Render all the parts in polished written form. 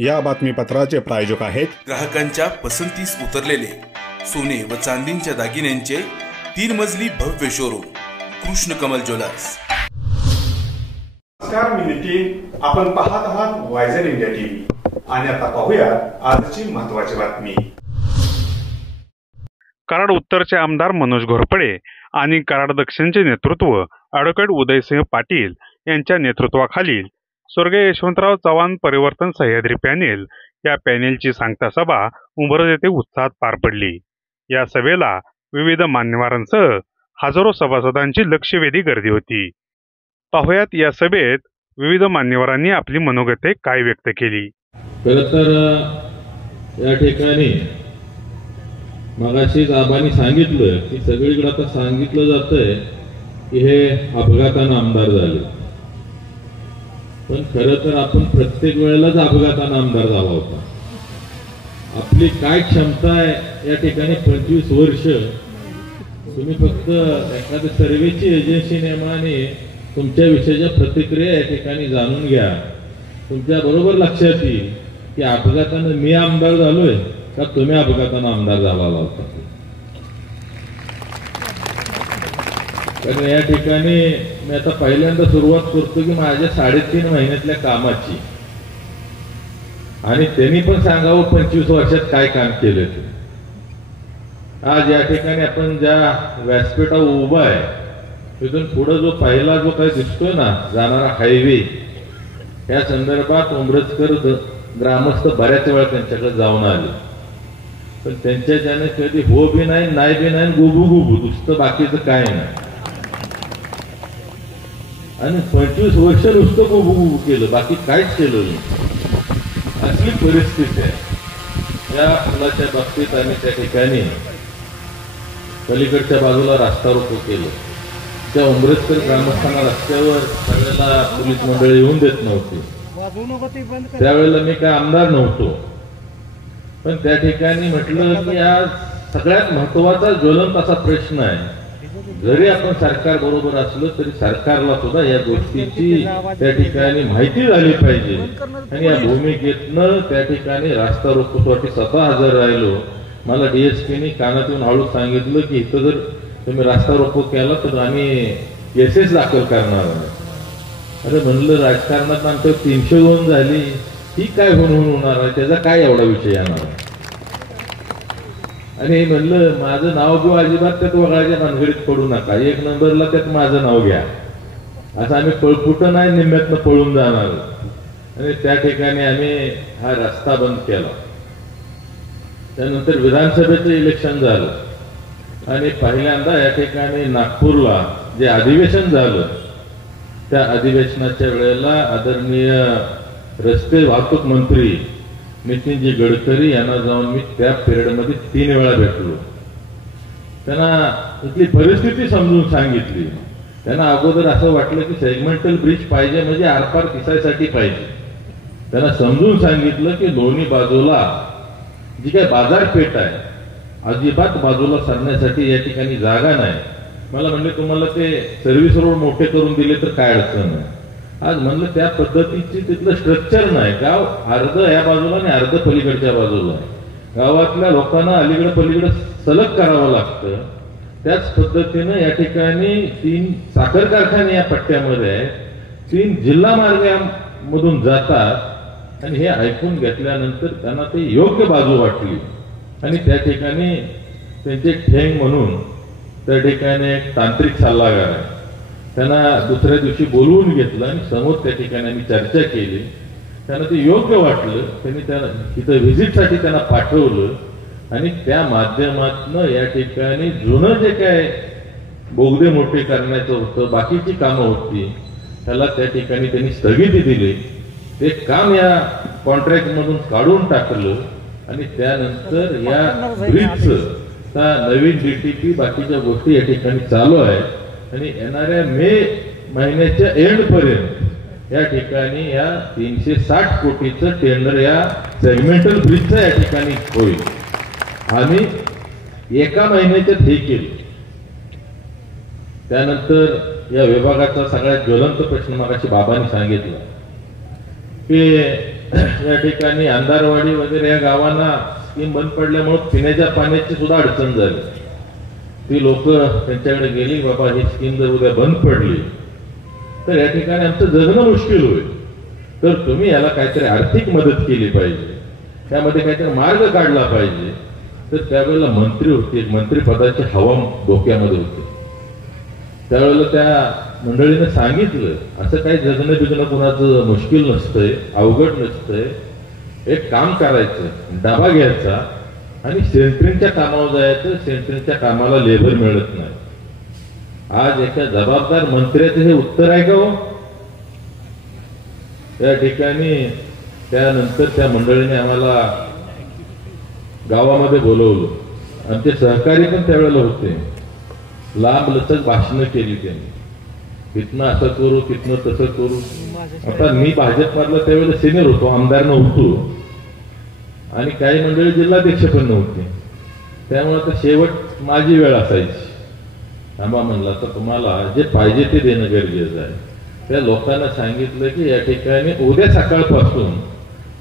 या बातमीपत्राचे प्रायोजक आहेत ग्राहकांच्या पसंतीस उतरलेले सोने व चांदीच्या दागिन्यांचे 3 मजली भव्य शोरूम कृष्ण कमल ज्वेलर्स। नमस्कार, मी नितीन। आपण पाहत आहात वायझर इंडिया टीव्ही आणि आता पाहूया आजची महत्त्वाची बातमी। कराड उत्तरचे आमदार मनोज घोरपडे आणि कराड दक्षिणचे नेतृत्व ॲडव्होकेट उदयसिंह पाटील यांच्या नेतृत्वाखालील स्वर्गीय यशवंतराव चव्हाण परिवर्तन सह्याद्री पॅनेल या पॅनेलची सांगता सभा उंबरज येथे उत्साहात पार पडली। या सभेला विविध मान्यवरांसह हजारो सभासदांची लक्षवेधी गर्दी होती। पाहुयात या सभेत विविध मान्यवरांनी आपली मनोगते काय व्यक्त केली। खरं तर या ठिकाणी मगाशीच आबांनी सांगितलं की सगळीकडे आता सांगितलं जातंय की हे अपघातानं आमदार झाले, पण खरं तर आपण प्रत्येक वेळेलाच अपघातानं आमदार झाला होता। आपली काय क्षमता आहे या ठिकाणी 25 वर्ष तुम्ही फक्त एखाद्या सर्वेची एजन्सी नेमाने तुमच्या विषयाच्या प्रतिक्रिया या ठिकाणी जाणून घ्या। तुमच्या बरोबर लक्षात येईल की अपघातानं मी आमदार झालोय का तुम्ही अपघातानं आमदार झाला होता। कारण या ठिकाणी मी आता पहिल्यांदा सुरुवात करतो की माझ्या 3.5 महिन्यातल्या कामाची, आणि त्यांनी पण सांगावं 25 वर्षात काय काम केलं ते। आज या ठिकाणी आपण ज्या व्यासपीठावर उभा आहे तिथून पुढे जो पहिला जो काही दिसतोय ना जाणारा हायवे, या संदर्भात उंबरजकर ग्रामस्थ बऱ्याच वेळा त्यांच्याकडे जाऊन आले, पण त्यांच्याच्याने कधी हो बी नाही, नाही बी नाही, गुबू गुबू नुसतं, बाकीचं काय नाही। आणि 25 वर्ष नुसतं गुबू गुबू केलं, बाकी काहीच केलं नाही। असली परिस्थिती आहे या मुलाच्या बाबतीत। आम्ही त्या ठिकाणी पलीकडच्या बाजूला रस्ता रोको केलं। त्या उंबरजकर ग्रामस्थांना रस्त्यावर त्यावेळेला पोलीस मंडळी येऊन देत नव्हती, त्यावेळेला मी काय आमदार नव्हतो, पण त्या ठिकाणी म्हटलं की आज सगळ्यात महत्वाचा ज्वलंत असा प्रश्न आहे, जरी आपण सरकार बरोबर असलो तरी सरकारला सुद्धा या गोष्टीची त्या ठिकाणी माहिती झाली पाहिजे। आणि या भूमिकेतनं त्या ठिकाणी रस्ता रोकोसाठी स्वतः हजर राहिलो। मला डीएसपीने कानातून हळू सांगितलं की इथं जर तुम्ही रस्ता रोको केला तर आम्ही केसेस दाखल करणार आहोत। अरे म्हणलं, राजकारणात आमच्या 302 झाली, ही काय होणार आहे, त्याचा काय एवढा विषय येणार। आणि म्हणलं माझं नाव घेऊ, अजिबात त्यात वगळाच्या भानगडीत पडू नका, 1 नंबरला त्यात माझं नाव घ्या, असं आम्ही पळपुटं नाही निम्म्यातनं पळून जाणार। आणि त्या ठिकाणी आम्ही हा रस्ता बंद केला। त्यानंतर विधानसभेचं इलेक्शन झालं आणि पहिल्यांदा या ठिकाणी नागपूरला जे अधिवेशन झालं त्या अधिवेशनाच्या वेळेला आदरणीय रस्ते वाहतूक मंत्री नितीनजी गडकरी यांना जाऊन मी त्या पिरियडमध्ये 3 वेळा भेटलो। त्यांना इथली परिस्थिती समजून सांगितली। त्यांना अगोदर असं वाटलं की सेगमेंटल ब्रिज पाहिजे म्हणजे आरपार दिसायसाठी पाहिजे। त्यांना समजून सांगितलं की दोन्ही बाजूला जी काही बाजारपेठ आहे अजिबात बाजूला सरण्यासाठी या ठिकाणी जागा नाही। मला म्हणले तुम्हाला ते सर्व्हिस रोड मोठे करून दिले तर काय अडचण नाही। आज म्हणलं त्या पद्धतीची तिथलं स्ट्रक्चर नाही, गाव अर्ध या बाजूला आणि अर्ध पलीकडच्या बाजूला आहे। गावातल्या लोकांना अलीकडे पलीकडे सलग करावं लागतं। त्याच पद्धतीनं या ठिकाणी 3 साखर कारखाने या पट्ट्यामध्ये आहेत, 3 जिल्हा मार्गामधून जातात। आणि हे ऐकून घेतल्यानंतर त्यांना ते योग्य बाजू वाटली आणि त्या ठिकाणी त्यांचे ठेंग म्हणून त्या ठिकाणी एक तांत्रिक सल्लागार आहे, त्यांना दुसऱ्या दिवशी बोलवून घेतलं आणि समोर त्या ठिकाणी आम्ही चर्चा केली। त्यांना ते योग्य वाटलं, त्यांनी त्यांना तिथं व्हिजिटसाठी त्यांना पाठवलं आणि त्या माध्यमातून या ठिकाणी जुनं जे काय बोगदे मोठे करण्याचं होतं, बाकीची कामं होती, त्याला त्या ठिकाणी त्यांनी स्थगिती दिली। ते काम या कॉन्ट्रॅक्ट मधून काढून टाकलं आणि त्यानंतर या ब्रिजचं नवीन डीटीपी बाकीच्या गोष्टी या ठिकाणी चालू आहेत आणि येणाऱ्या मे महिन्याच्या एंड पर्यंत या ठिकाणी या 360 कोटीचं टेंडर या सेगमेंटल ब्रिजचं या ठिकाणी होईल। आम्ही 1 महिन्याच्यात हे केलं। त्यानंतर या विभागाचा सगळ्यात ज्वलंत प्रश्न मगाशी बाबांनी सांगितलं की या ठिकाणी अंधारवाडी वगैरे या गावांना स्कीम बंद पडल्यामुळे पिण्याच्या पाण्याची सुद्धा अडचण झाली. ती लोक त्यांच्याकडे गेली, बाबा ही स्कीम जर उद्या बंद पडली तर या ठिकाणी आमचं जगणं मुश्किल होईल, तर तुम्ही याला काहीतरी आर्थिक मदत केली पाहिजे, त्यामध्ये काहीतरी मार्ग काढला पाहिजे. तर त्यावेळेला मंत्री होते, मंत्रिपदाची हवा डोक्यामध्ये होती. त्यावेळेला त्या मंडळीने सांगितलं असं काही जगणं बिगणं कुणाचं मुश्किल नसतंय, अवघड नसतंय. एक काम करायचं, डबा घ्यायचा आणि सेंटरिंगच्या कामावर जायचं. सेंटरिंगच्या कामाला लेबर मिळत नाही. आज एका जबाबदार मंत्र्याचं हे उत्तर आहे का हो? त्या ठिकाणी त्यानंतर त्या मंडळीने आम्हाला गावामध्ये बोलवलं. आमचे सहकारी पण त्यावेळेला होते. लांब लचक भाषणं केली त्यांनी, तिथनं असं करू, तिथनं तसं करू. आता मी भाजपमधला त्यावेळेला सिनियर होतो, आमदार नव्हतो आणि काही मंडळी जिल्हाध्यक्ष पण नव्हते. त्यामुळे आता शेवट माझी वेळ असायची. थांबा म्हणला, तर तुम्हाला जे पाहिजे ते देणं गरजेचं आहे. त्या लोकांना सांगितलं की या ठिकाणी उद्या सकाळपासून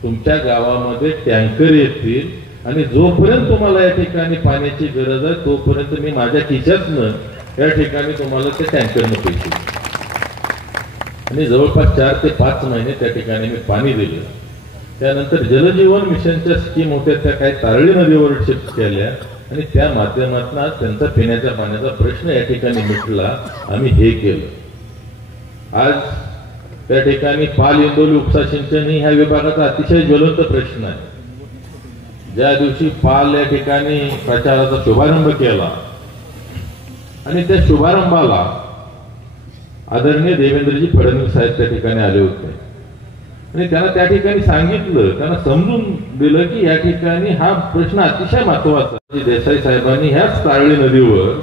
तुमच्या गावामध्ये टँकर येतील आणि जोपर्यंत तुम्हाला या ठिकाणी पाण्याची गरज आहे तोपर्यंत मी माझ्या खिशातनं या ठिकाणी तुम्हाला ते टँकरनं पैसे. आणि जवळपास 4 ते 5 महिने त्या ठिकाणी मी पाणी दिलं. त्यानंतर जलजीवन मिशनच्या स्कीम होत्या, त्या काही तारळी नदीवर शिफ्ट केल्या आणि त्या माध्यमातून आज त्यांचा पिण्याच्या पाण्याचा प्रश्न या ठिकाणी मिटला. आम्ही हे केलं. आज त्या ठिकाणी पाल इंदोली उपसा सिंचन ह्या विभागाचा अतिशय ज्वलंत प्रश्न आहे. ज्या दिवशी पाल या ठिकाणी प्रचाराचा शुभारंभ केला आणि त्या शुभारंभाला आदरणीय देवेंद्रजी फडणवीस साहेब त्या ठिकाणी आले होते आणि त्यांना त्या ठिकाणी सांगितलं, त्यांना समजून दिलं की या ठिकाणी हा प्रश्न अतिशय महत्वाचा. देसाई साहेबांनी ह्याच तारळी नदीवर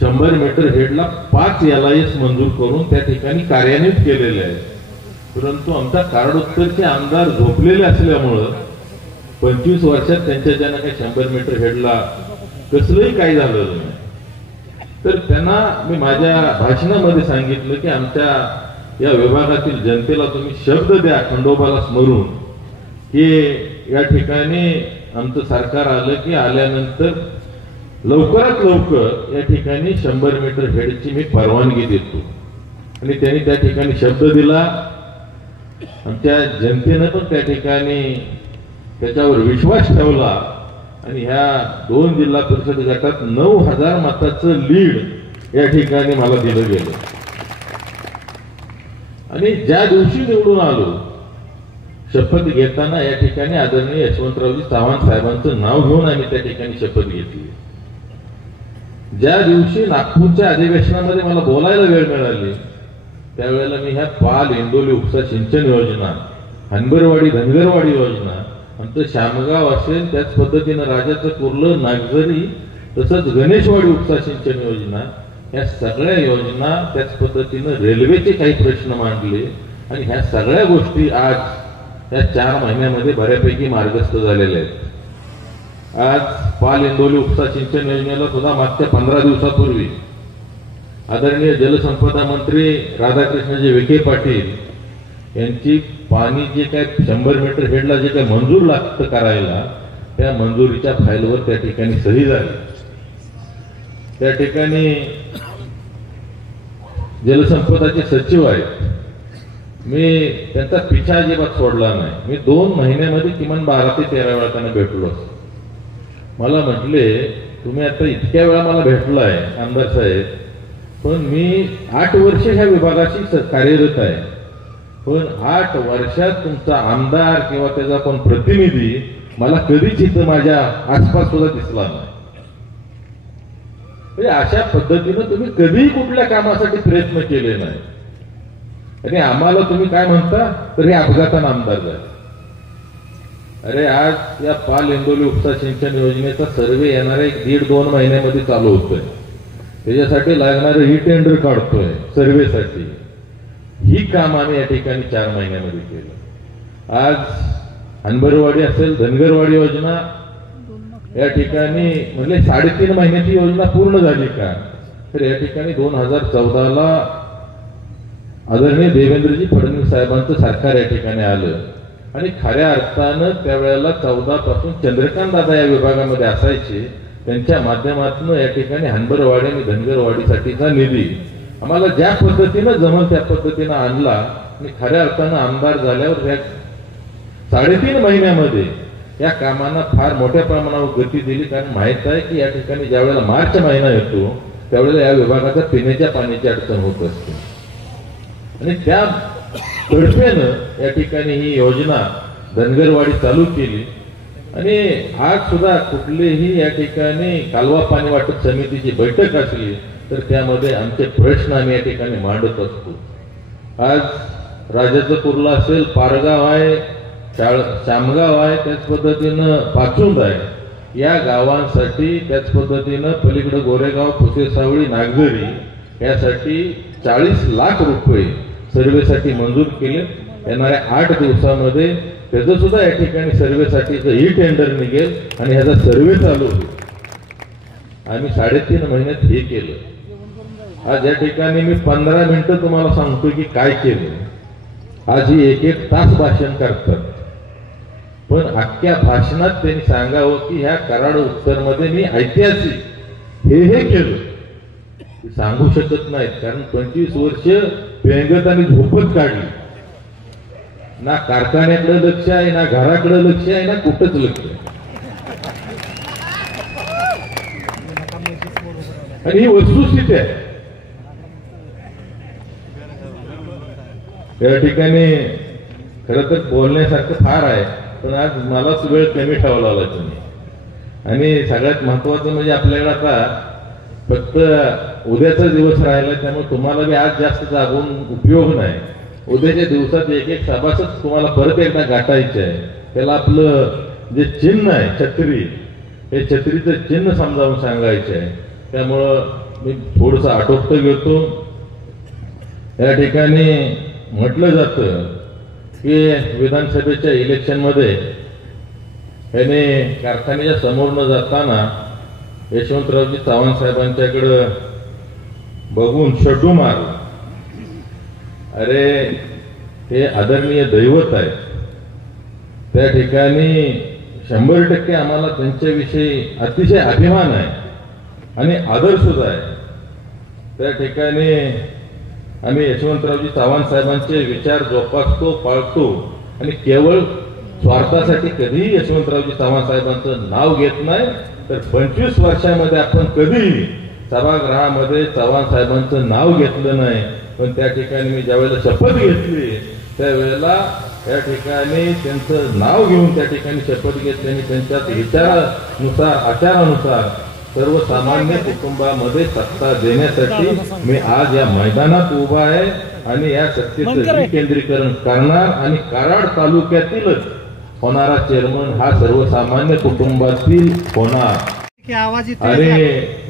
100 मीटर हेडला 5 LIS मंजूर करून त्या ठिकाणी कार्यान्वित केलेले आहे. परंतु आमचा कारडोत्तरचे आमदार झोपलेले असल्यामुळं 25 वर्षात त्यांच्या ज्यांना काही 100 मीटर हेडला कसलंही काही झालेलं नाही. तर त्यांना मी माझ्या भाषणामध्ये सांगितलं की आमच्या या विभागातील जनतेला तुम्ही शब्द द्या खंडोबाला स्मरून की या ठिकाणी आमचं सरकार आलं की आल्यानंतर लवकरात लवकर या ठिकाणी 100 मीटर हेडची मी परवानगी देतो. आणि त्यांनी त्या ठिकाणी शब्द दिला. आमच्या जनतेनं पण त्या ठिकाणी त्याच्यावर विश्वास ठेवला आणि ह्या 2 जिल्हा परिषद गटात 9000 मताचं लीड या ठिकाणी मला दिलं गेलं. आणि ज्या दिवशी निवडून आलो शपथ घेताना या ठिकाणी आदरणीय यशवंतरावजी चव्हाण साहेबांचं नाव घेऊन आम्ही त्या ठिकाणी शपथ घेतली. ज्या दिवशी नागपूरच्या अधिवेशनामध्ये मला बोलायला वेळ मिळाली त्यावेळेला मी ह्या पाल इंदोली उपसा सिंचन योजना, हनबरवाडी धनगरवाडी योजना, आमचं शामगाव असेल त्याच पद्धतीनं राजाचं कुर्लं, नागझरी, तसंच गणेशवाडी उपसा सिंचन योजना, या सगळ्या योजना त्याच पद्धतीनं रेल्वेचे काही प्रश्न मांडले आणि ह्या सगळ्या गोष्टी आज या 4 महिन्यामध्ये बऱ्यापैकी मार्गस्थ झालेल्या आहेत. आज पाल इंदोली उपसा सिंचन योजनेला सुद्धा मागच्या 15 दिवसापूर्वी आदरणीय जलसंपदा मंत्री राधाकृष्णजी विखे पाटील यांची पाणी जे काय 100 मीटर हेडला जे काय मंजूर लागतं करायला त्या मंजुरीच्या फाईलवर त्या ठिकाणी सही झाली. त्या ठिकाणी जलसंपदाचे सचिव आहेत, मी त्यांचा पिछा अजिबात सोडला नाही. मी 2 महिन्यामध्ये किमान 12 ते 13 वेळा त्यांना भेटलो. मला म्हटले तुम्ही आता इतक्या वेळा मला भेटलाय आमदार साहेब, पण मी 8 वर्ष ह्या विभागाशी कार्यरत आहे, पण 8 वर्षात तुमचा आमदार किंवा त्याचा कोण प्रतिनिधी मला कधीच इथं माझ्या आसपास सुद्धा दिसला नाही. म्हणजे अशा पद्धतीनं तुम्ही कधीही कुठल्या कामासाठी प्रयत्न केले नाही. आणि आम्हाला तुम्ही काय म्हणता तर हे अपघातानं आमदार झाले. अरे आज या पाल इंदोली उपसा सिंचन योजनेचा सर्वे येणाऱ्या 1.5-2 महिन्यामध्ये चालू होतोय. त्याच्यासाठी लागणारं ही टेंडर काढतोय सर्वेसाठी. ही काम आम्ही या ठिकाणी 4 महिन्यामध्ये केलं. आज हनबरवाडी असेल, धनगरवाडी योजना या ठिकाणी म्हणजे 3.5 महिन्याची योजना पूर्ण झाली का, तर या ठिकाणी 2014ला आदरणीय देवेंद्रजी फडणवीस साहेबांचं सरकार या ठिकाणी आलं आणि खऱ्या अर्थानं त्यावेळेला 14 पासून चंद्रकांत दादा या विभागामध्ये असायचे. त्यांच्या माध्यमातून या ठिकाणी हनबरवाडी आणि धनगरवाडीसाठीचा निधी आम्हाला ज्या पद्धतीनं जमल त्या पद्धतीनं आणला आणि खऱ्या अर्थानं आमदार झाल्यावर या 3.5 महिन्यामध्ये या कामांना फार मोठ्या प्रमाणावर गती दिली. कारण माहित आहे की या ठिकाणी ज्या वेळेला मार्च महिना येतो त्यावेळेला या विभागाचा पिण्याच्या पाण्याची अडचण होत असते आणि त्या तडफेनं या ठिकाणी ही योजना धनगरवाडी चालू केली. आणि आज सुद्धा कुठलीही या ठिकाणी कालवा पाणी वाटप समितीची बैठक असली तर त्यामध्ये आमचे प्रश्न आम्ही या ठिकाणी मांडत असतो. आज राजाचपूरला असेल, पारगाव आहे, शामगाव आहे, त्याच पद्धतीनं पाचुंद आहे, या गावांसाठी त्याच पद्धतीनं पलीकडे गोरेगाव, पुसेसावळी, नागझरी यासाठी 40 लाख रुपये सर्वेसाठी मंजूर केले. येणाऱ्या 8 दिवसामध्ये त्याचं सुद्धा या ठिकाणी सर्वेसाठीचं ई टेंडर निघेल आणि ह्याचा सर्वे चालू होईल. आम्ही 3.5 महिन्यात हे केलं. आज या ठिकाणी मी 15 मिनिटं तुम्हाला सांगतो की काय केलं. आज ही 1-1 तास भाषण करतात, पण अख्ख्या भाषणात त्यांनी सांगावं की ह्या कराड उत्तरमध्ये मी ऐतिहासिक हे केलं. सांगू शकत नाहीत कारण 25 वर्ष पेंगत आणि झोपत काढली. ना कारखान्याकडे लक्ष आहे, ना घराकडे लक्ष आहे, ना कुठंच लक्ष आहे. आणि ही वस्तुस्थिती आहे. या ठिकाणी खरं तर बोलण्यासारखं फार आहे, पण आज मलाच वेळ कमी ठेवला तुम्ही. आणि सगळ्यात महत्वाचं म्हणजे आपल्याकडे आता फक्त उद्याचा दिवस राहिला, त्यामुळे तुम्हाला बी आज जास्त जागून उपयोग नाही. उद्याच्या दिवसात 1-1 सभासद तुम्हाला परत एकदा गाठायचे आहे. त्याला आपलं जे चिन्ह आहे छत्री, हे छत्रीचं चिन्ह समजावून सांगायचे आहे. त्यामुळं मी थोडंसं आटोपतं घेतो. या ठिकाणी म्हटलं जातं की विधानसभेच्या इलेक्शनमध्ये याने कारखान्याच्या समोर न जाताना यशवंतरावजी चव्हाण साहेबांच्याकडं बघून शड्डू मारला. अरे हे आदरणीय दैवत आहे. त्या ठिकाणी 100% आम्हाला त्यांच्याविषयी अतिशय अभिमान आहे आणि आदर सुद्धा आहे. त्या ठिकाणी आम्ही यशवंतरावजी चव्हाण साहेबांचे विचार जोपासतो, पाळतो आणि केवळ स्वार्थासाठी कधीही यशवंतरावजी चव्हाण साहेबांचं नाव घेत नाही. तर 25 वर्षामध्ये आपण कधीही सभागृहामध्ये चव्हाण साहेबांचं नाव घेतलं नाही. पण त्या ठिकाणी मी ज्यावेळेला शपथ घेतली त्यावेळेला या ठिकाणी त्यांचं नाव घेऊन त्या ठिकाणी शपथ घेतली आणि त्यांच्या विचारानुसार, आचारानुसार सर्वसामान्य कुटुंबामध्ये सत्ता देण्यासाठी मी आज या मैदानात उभा आहे आणि या सत्तेचं विकेंद्रीकरण करणार आणि कराड तालुक्यातीलच होणारा चेअरमन हा सर्वसामान्य कुटुंबातील होणार. आणि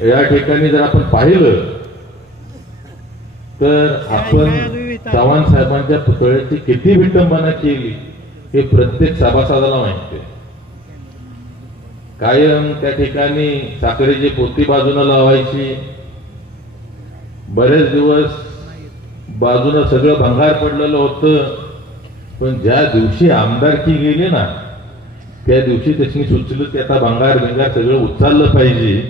या ठिकाणी जर आपण पाहिलं तर आपण चव्हाण साहेबांच्या पुतळ्याची किती विटंबना केली हे प्रत्येक सभासदाला माहिती. कायम त्या ठिकाणी साखरेची पोती बाजूला लावायची. बरेच दिवस बाजूला सगळं भंगार पडलेलं होतं. पण ज्या दिवशी आमदारकी गेली ना त्या दिवशी त्याची सुचलं की आता भंगार बिंगार सगळं उचललं पाहिजे.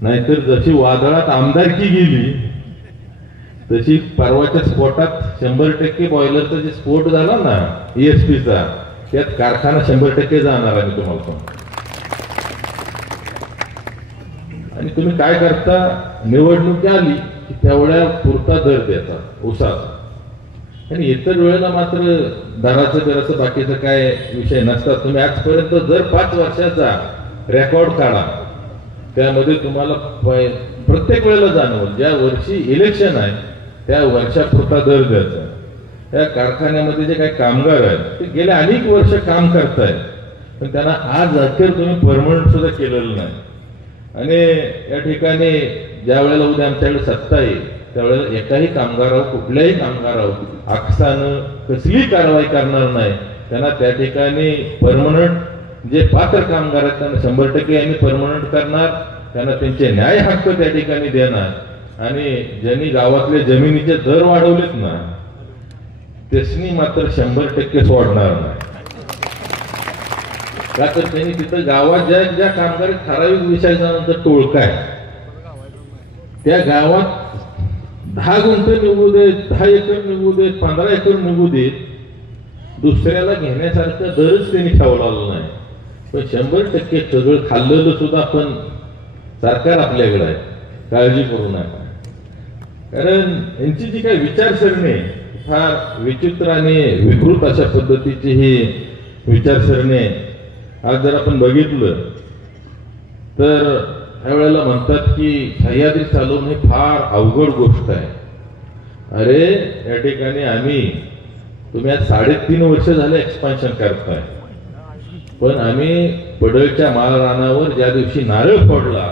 नाहीतर जशी वादळात आमदारकी गेली तशी परवाच्या स्फोटात 100% बॉयलरचा जे स्फोट झाला ना ESPचा, त्यात कारखाना 100% जाणार आहे. मी तुम्हाला सांगतो. आणि तुम्ही काय करता, निवडणूक आली की त्यावेळेला पुरता दर देतात ऊसाचा आणि इतर वेळेला मात्र दराचं बाकीचं काय विषय नसतात. तुम्ही आजपर्यंत जर 5 वर्षाचा रेकॉर्ड काढा त्यामध्ये तुम्हाला प्रत्येक वेळेला जाणवल ज्या वर्षी इलेक्शन आहे त्या वर्षापुरता दर द्यायचा. त्या कारखान्यामध्ये जे काही कामगार आहेत ते गेले अनेक वर्ष काम करतायत, पण त्यांना आज अखेर तुम्ही परमनंट सुद्धा केलेलं नाही. आणि या ठिकाणी ज्या वेळेला उद्या आमच्याकडे सत्ता येईल त्यावेळेला एकाही कामगारावर, कुठल्याही कामगारावर आकसानं कसली कारवाई करणार नाही. त्यांना त्या ठिकाणी परमनंट जे पात्र कामगार आहेत त्यांना 100% आम्ही परमनंट करणार. त्यांना त्यांचे न्याय हक्क त्या ठिकाणी देणार. आणि ज्यांनी गावातले जमिनीचे दर वाढवलेत ना त्यासनी मात्र 100% सोडणार नाही. का तर त्यांनी तिथं गावात ज्या ज्या कामगार ठराविक विषयाचा नंतर टोळका आहे त्या गावात 10 गुंठ निघू देत, 10 एकर निघू देत, 15 एकर निघू देत, दुसऱ्याला घेण्यासारखा दरच त्यांनी ठेवलेला नाही. पण 100% सगळं खाल्लेलं सुद्धा पण सरकार आपल्याकडे आहे, काळजी करू नका. कारण यांची जी काही विचारसरणी फार विचित्र आणि विकृत अशा पद्धतीची ही विचारसरणी आज जर आपण बघितलं तर त्यावेळेला म्हणतात की सह्याद्री चालवणं ही फार अवघड गोष्ट आहे. अरे या ठिकाणी तुम्ही आज 3.5 वर्ष झाले एक्सपान्शन करताय, पण आम्ही पडळच्या माल रानावर ज्या दिवशी नारळ फोडला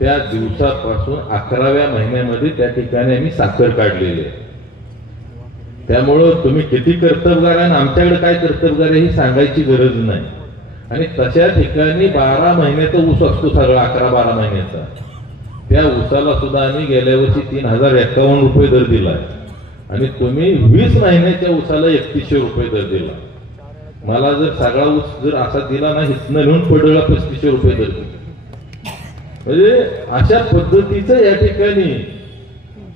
त्या दिवसापासून 11व्या महिन्यामध्ये त्या ठिकाणी आम्ही साखर काढलेली आहे. त्यामुळं तुम्ही किती कर्तबगार आहे, आमच्याकडे काय कर्तबगार आहे ही सांगायची गरज नाही. आणि तशा ठिकाणी 12 महिन्याचा ऊस असतो सगळा, 11-12 महिन्याचा. त्या ऊसाला सुद्धा आम्ही गेल्या वर्षी 3051 रुपये दर दिलाय आणि तुम्ही 20 महिन्याच्या ऊसाला 3100 रुपये दर दिला. मला जर सगळा ऊस जर असा दिला ना इथनं नेऊन पडळला 3500 रुपये दर दिला. म्हणजे अशा पद्धतीचं या ठिकाणी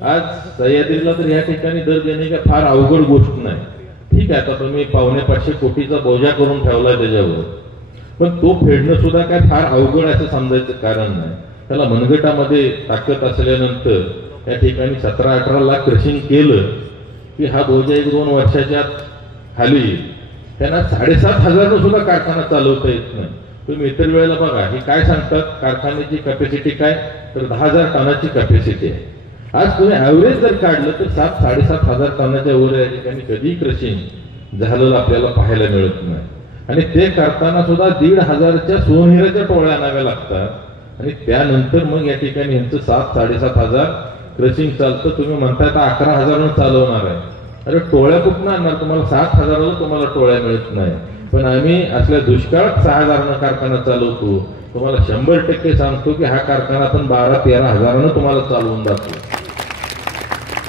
आज सह्याद्रीला तर या ठिकाणी दर देणे का फार अवघड गोष्ट नाही. ठीक आहे, आता तुम्ही 500 कोटीचा बोजा करून ठेवलाय त्याच्यावर, पण तो फेडणं सुद्धा काय फार अवघड असं समजायचं कारण नाही. त्याला मनगटामध्ये ताकद असल्यानंतर या ठिकाणी 17-18 लाख क्रशिंग केलं की हा बोजा 1-2 वर्षाच्या खाली त्यांना 7,500 सुद्धा कारखाना चालवता येत नाही. तुम्ही इतर वेळेला बघा हे काय सांगतात, कारखान्याची कॅपॅसिटी काय तर 10,000 टनाची कॅपॅसिटी आहे. आज तुम्ही ॲव्हरेज जर काढलं तर 7,000-7,500 टनाच्या वर या ठिकाणी कधी क्रशिंग झालेलं आपल्याला पाहायला मिळत नाही. आणि ते करताना सुद्धा 1,500च्या सोनेराच्या टोळ्या आणाव्या लागतात आणि त्यानंतर मग या ठिकाणी यांचं 7,000-7,500 क्रशिंग चालतं. तुम्ही म्हणताय तर 11,000 टोळणार आहे. अरे टोळ्या कुठून आणणार, तुम्हाला 7,000ला तुम्हाला टोळ्या मिळत नाही. पण आम्ही असल्या दुष्काळात 6,000 कारखाना चालवतो. तुम्हाला 100% सांगतो की हा कारखाना आपण 12-13 हजारानं तुम्हाला चालवून जातो.